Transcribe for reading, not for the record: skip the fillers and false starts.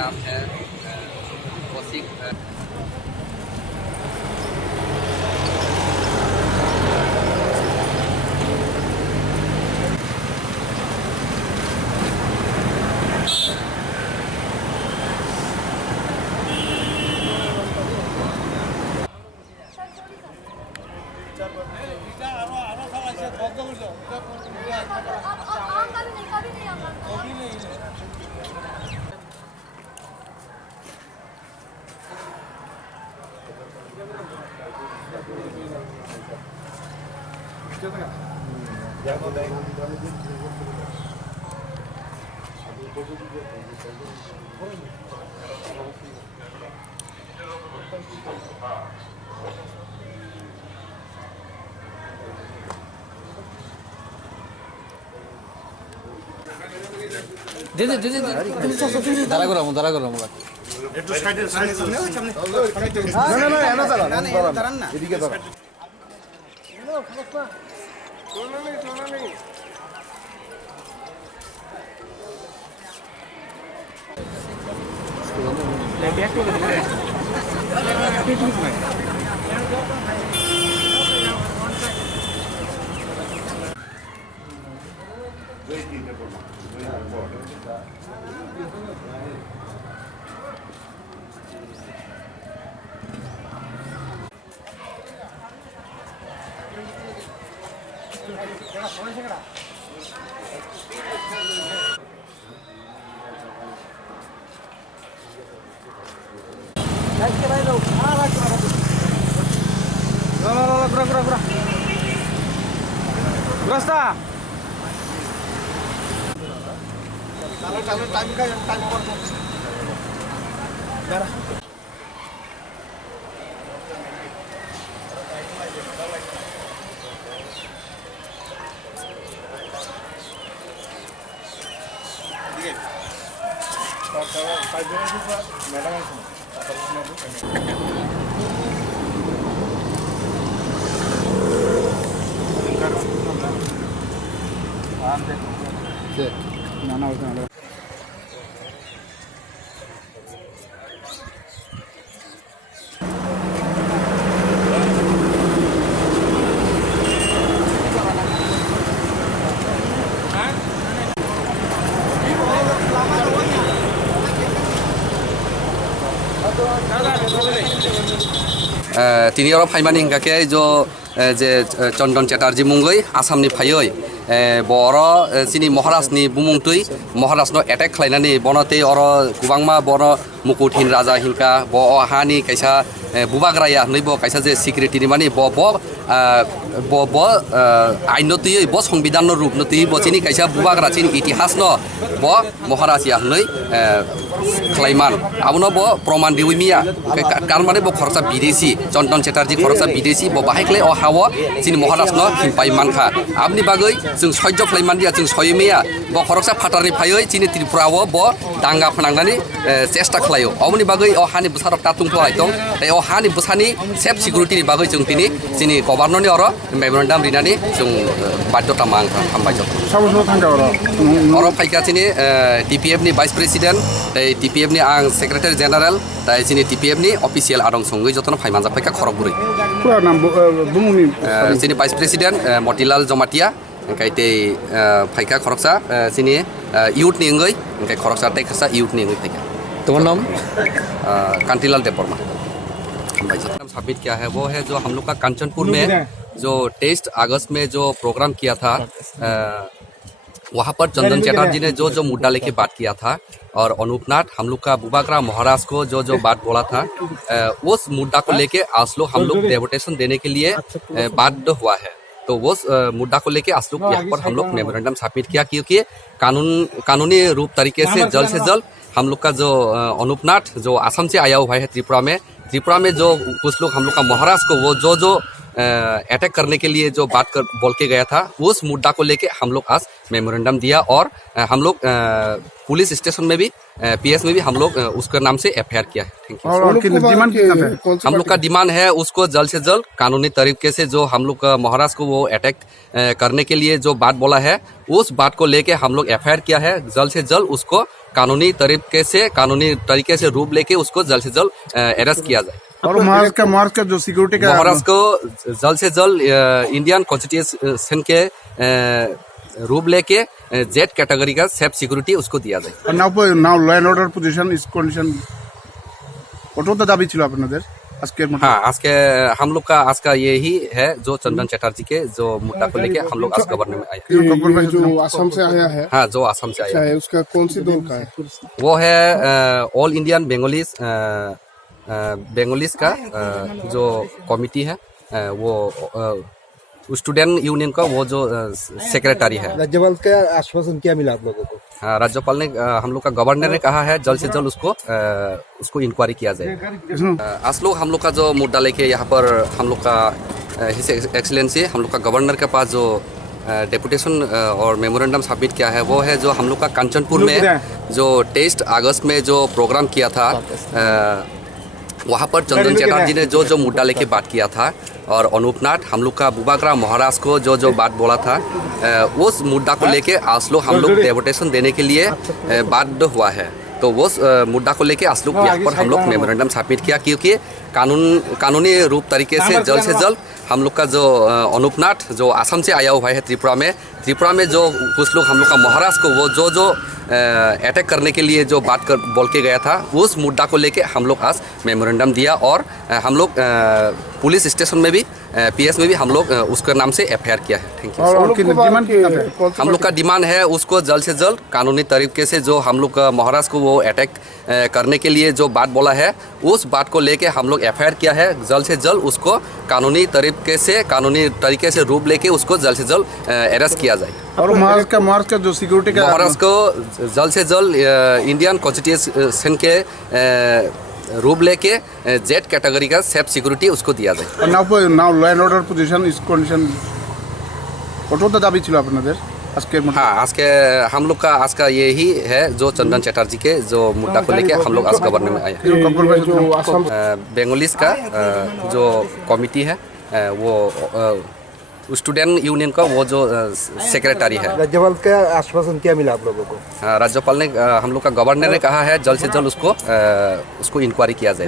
नाम है कौशिक। দাঁড়া করো একটু সাইডে না এদিকে দাঁড়া তিনি और फाइमानी हिंगाके जो जे चंदन चेटार्जी मुंगै आसामनि फायै बर सिनि महाराष्ट्रनि बुमुंतुई महाराष्ट्र एटेक खालायनानै बनते और गोबांमा बर मुकुटहीन राजा हिंका ब हानि कैसा बुबाग्राया नैब कैसा जे सिकिउरिटिनि माने ब आइन नतुयै ब संविधान रूप नतुयै बचिनि कैसा बुबाग्रा चिनि इतिहास न ब महाराजिया नै खालायमान आबनो ब प्रमाण दिउमिया कारमाने ब खरसा विदेशी चंदन चेटार्जी खरसा विदेशी ब बाहायख्ले अ हाव चिनि महाराष्ट्र हिमपाय मानखा आबनि बागै जों सह्य खालायमानदिया जों सयमिया ब खरसा फाटारनि फायै चिनि त्रिपुराव ब दांगा फोनांनानै चेष्टा खालायो अबनि बागै अ हानि बुसार तातुंथ आइतं अ हानि बुसानि सेफ सिकिउरिटिनि बागै जों तिनि चिनि गभर्नरनि अर मेमोरेन्डाम रिनानै जों बाध्यता मां हामबाय जों साबो थांगा और फाइका चिनि टीपीएफ नि वाइस प्रेसिडेंट टीपीएफ नि आं सेक्रेटारि जेनारेल ताइ चिनि टीपीएफ नि अफिसियेल आदं संगै जतन फाइमान जाफाइका खरगुरै पुरा नाम बुमुनि चिनि वाइस प्रेसिडेंट मतिलाल जमातिया ओंखाय ते फाइका खरकसा चिनि यूथ नि ओंगै ओंखाय खरकसा टेकसा यूथ नि ओंगै फाइका तुम्हारा नाम? कांतिलाल देवबर्मा। सबमिट किया है वो है जो हम लोग का कांचनपुर में जो 23 अगस्त में जो प्रोग्राम किया था वहाँ पर चंदन चेटार्जी ने जो जो मुद्दा लेके बात किया था और अनूपनाथ हम लोग का बुबाग्रा महाराज को जो जो बात बोला था उस मुद्दा को लेके आज लोग हम लोग डेपुटेशन देने के लिए बाध्य हुआ है। तो वो मुद्दा को लेके आज लोग यहाँ पर हम लोग मेमोरेंडम सबमिट किया क्योंकि कानूनी रूप तरीके से जल्द हम लोग का जो अनूपनाथ जो असम से आया हुआ है त्रिपुरा में जो कुछ लोग हम लोग का महाराज को वो जो अटैक करने के लिए जो बात बोल के गया था उस मुद्दा को लेके हम लोग आज मेमोरेंडम दिया और हम लोग पुलिस स्टेशन में भी पीएस में भी हम लोग उसके नाम से एफआईआर किया है। Thank you. हम लोग का डिमांड है उसको जल्द से जल्द कानूनी तरीके से जो हम लोग का महाराज को वो अटैक करने के लिए जो बात बोला है उस बात को लेके हम लोग एफआईआर किया है, जल्द से जल्द उसको कानूनी तरीके से रूप लेके उसको जल्द से जल्द अरेस्ट किया जाए और महाराष्ट्र का जो सिक्योरिटी का महाराष्ट्र को जल्द से जल्द इंडियन कॉन्स्टिट्यूशन के रूप लेके जेड कैटेगरी का सेफ सिक्योरिटी उसको दिया जाए। Now law and order position is condition কতটা দাবি ছিল আপনাদের আজকের মধ্যে? हाँ, आज के हम लोग का आज का यही है जो चंदन चटर्जी के जो मुद्दा को लेके हम लोग आज गवर्नर में आए। जो असम से आया है, हाँ, जो असम से आया है उसका कौन सी दल का है? वो है ऑल इंडियन बेंगोलीज का जो कमिटी है, वो स्टूडेंट यूनियन का वो जो सेक्रेटरी है। राज्यपाल का आश्वासन क्या मिला आप लोगों को? हाँ, राज्यपाल ने हम लोग का गवर्नर ने कहा है जल्द से जल्द उसको इंक्वायरी किया जाए। आज लोग हम लोग का जो मुद्दा लेके यहाँ पर हम लोग का हिज एक्सीलेंसी हम लोग का गवर्नर के पास जो डेपुटेशन और मेमोरेंडम सबमिट किया है, वो है जो हम लोग का कांचनपुर में जो 23 अगस्त में जो प्रोग्राम किया था, वहाँ पर चंदन चटर्जी ने जो मुद्दा लेके बात किया था और अनूपनाथ हम लोग का बुबाग्रा महाराज को जो बात बोला था, उस मुद्दा को लेके आज लोग हम लोग डेपुटेशन देने के लिए बाध्य हुआ है। तो वो मुद्दा को लेके आज लोग यहाँ पर हम लोग मेमोरेंडम सबमिट किया, क्योंकि कानूनी रूप तरीके से जल्द हम लोग का जो अनूपनाथ जो असम से आया हुआ है त्रिपुरा में जो कुछ लोग हम लोग का महाराज को वो जो अटैक करने के लिए जो बोल के गया था, उस मुद्दा को लेके हम लोग आज मेमोरेंडम दिया और हम लोग पुलिस स्टेशन में भी पीएस में भी हम लोग उसके नाम से एफआईआर किया है। Thank you. हम लोग का डिमांड है उसको जल्द से जल्द कानूनी तरीके से जो हम लोग महाराज को वो अटैक करने के लिए जो बात बोला है, उस बात को लेके हम लोग एफआईआर किया है। जल्द से जल्द उसको कानूनी तरीके से रूप लेके उसको जल्द से जल्द अरेस्ट किया जाए। और महाराष्ट्र का जो सिक्योरिटी का महाराष्ट्र को जल्द से जल्द इंडियन कॉन्स्टिट्यूशन के रूप लेके जेड कैटेगरी का सेफ सिक्योरिटी उसको दिया जाए। और now law and order position is condition কতটা দাবি ছিল আপনাদের আজকের মধ্যে? हाँ, आज के हम लोग का आज का यही है जो चंदन चटर्जी के जो मुद्दा को लेके हम लोग आज गवर्नर में आए। जो असम बेंगोलीज का जो कमिटी है, वो स्टूडेंट यूनियन का वो जो सेक्रेटरी है। राज्यपाल का आश्वासन क्या मिला आप लोगों को? हाँ, राज्यपाल ने हम लोग का गवर्नर ने कहा है जल्द से जल्द उसको इंक्वायरी किया जाए।